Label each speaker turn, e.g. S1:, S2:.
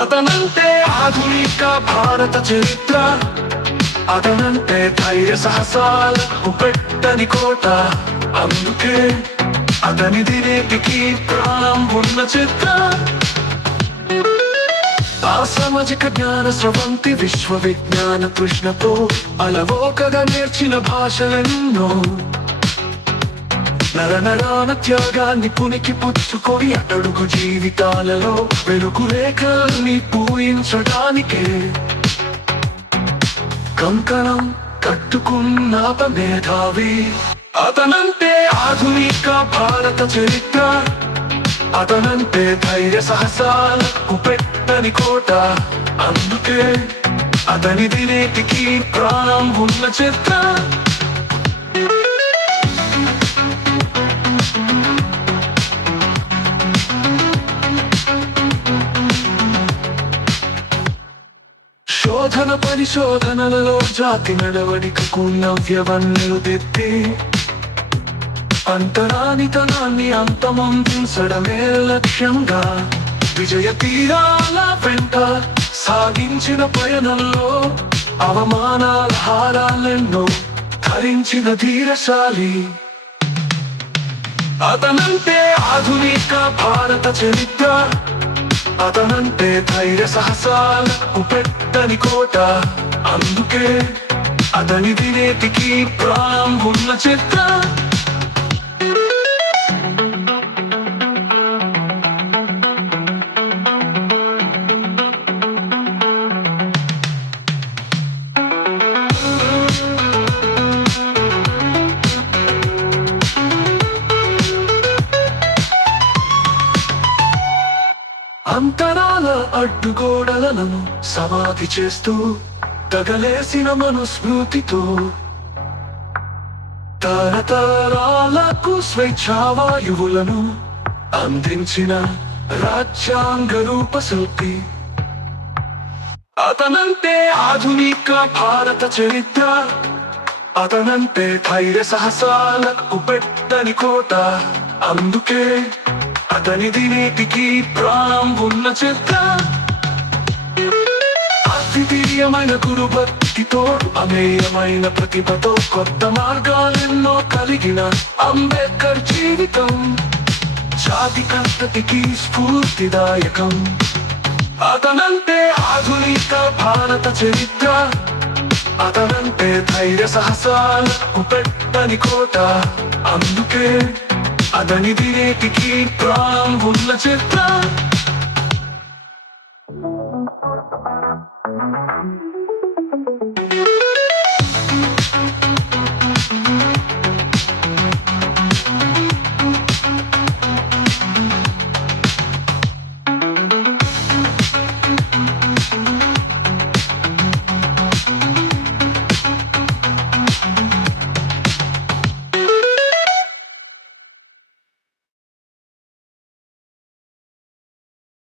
S1: ಅದನಂತೆ ಆಧುನಿಕ ಭಾರತ ಚರಿತ್ರ ಅದನಂತೆ ಧೈರ್ಯ ಸಾಹಸಾಲ ಉಪೆಟ್ಟನಿ ಕೋಟ అందుకే అతనిది నేటికి ప్రాంబున్న చిత్ర. ఆ సామాజిక జ్ఞాన స్రవంతి విశ్వ విజ్ఞాన కృష్ణతో అలవోకగా నేర్చిన భాషలెన్నో. నరనరాన త్యాగాన్ని పునికి పుచ్చుకొని అడుగు జీవితాలలో వెలుగు రేఖల్ని పూయించడానికే. కంకణం కట్టుకున్నాత మేధావి. అతనంటే ఆధునిక భారత చరిత్ర. అతనంటే ధైర్య సాహసాలకు పెట్టని కోట. అందుకే అతనిది నేటికి ప్రాణం ఉన్న చరిత్ర. శోధన పరిశోధనలలో జాతి నడవడికకు నవ్యవన్నెలు తెత్తి. అంతరానితనాన్ని అంతమొందించడమే లక్ష్యంగా విజయ తీరాల వెంట సాగించిన పయనంలో అవమానాల హారాలెన్నో ధరించిన ధీరశాలి. అతనంటే ఆధునిక భారత చరిత్ర. అతనంటే ధైర్య సాహసాలకు పెట్టని కోట. అందుకే అతనిది నేటికి ప్రాణం ఉన్న చిత్ర అంతరాల అడ్డుగోడలను సమాధి చేస్తూ తగలేసిన మనుస్మృతితో తరతరాలకు స్వేచ్ఛావాయువులను అందించిన రాజ్యాంగ రూపశిల్పి అతనంతే ఆధునిక భారత చరిత్ర అతనంతే ధైర్య సాహసాలకు పెట్టని కోట. అందుకే అతనిది నేటికి ప్రాణం ఉన్న చెత్త. అద్వితీయమైన గురు భక్తితో అమేయమైన ప్రతిభతో కొత్త మార్గాలెన్నో కలిగిన అంబేద్కర్ జీవితం. జాతి కర్తకి స్ఫూర్తిదాయకం. అతనంటే ఆధునిక భారత చరిత్ర. అతనంటే ధైర్య సాహసాలకు పెట్టని కోట. అందుకే అతనిది నేటికి ప్రాణం ఉన్న చిత్ర.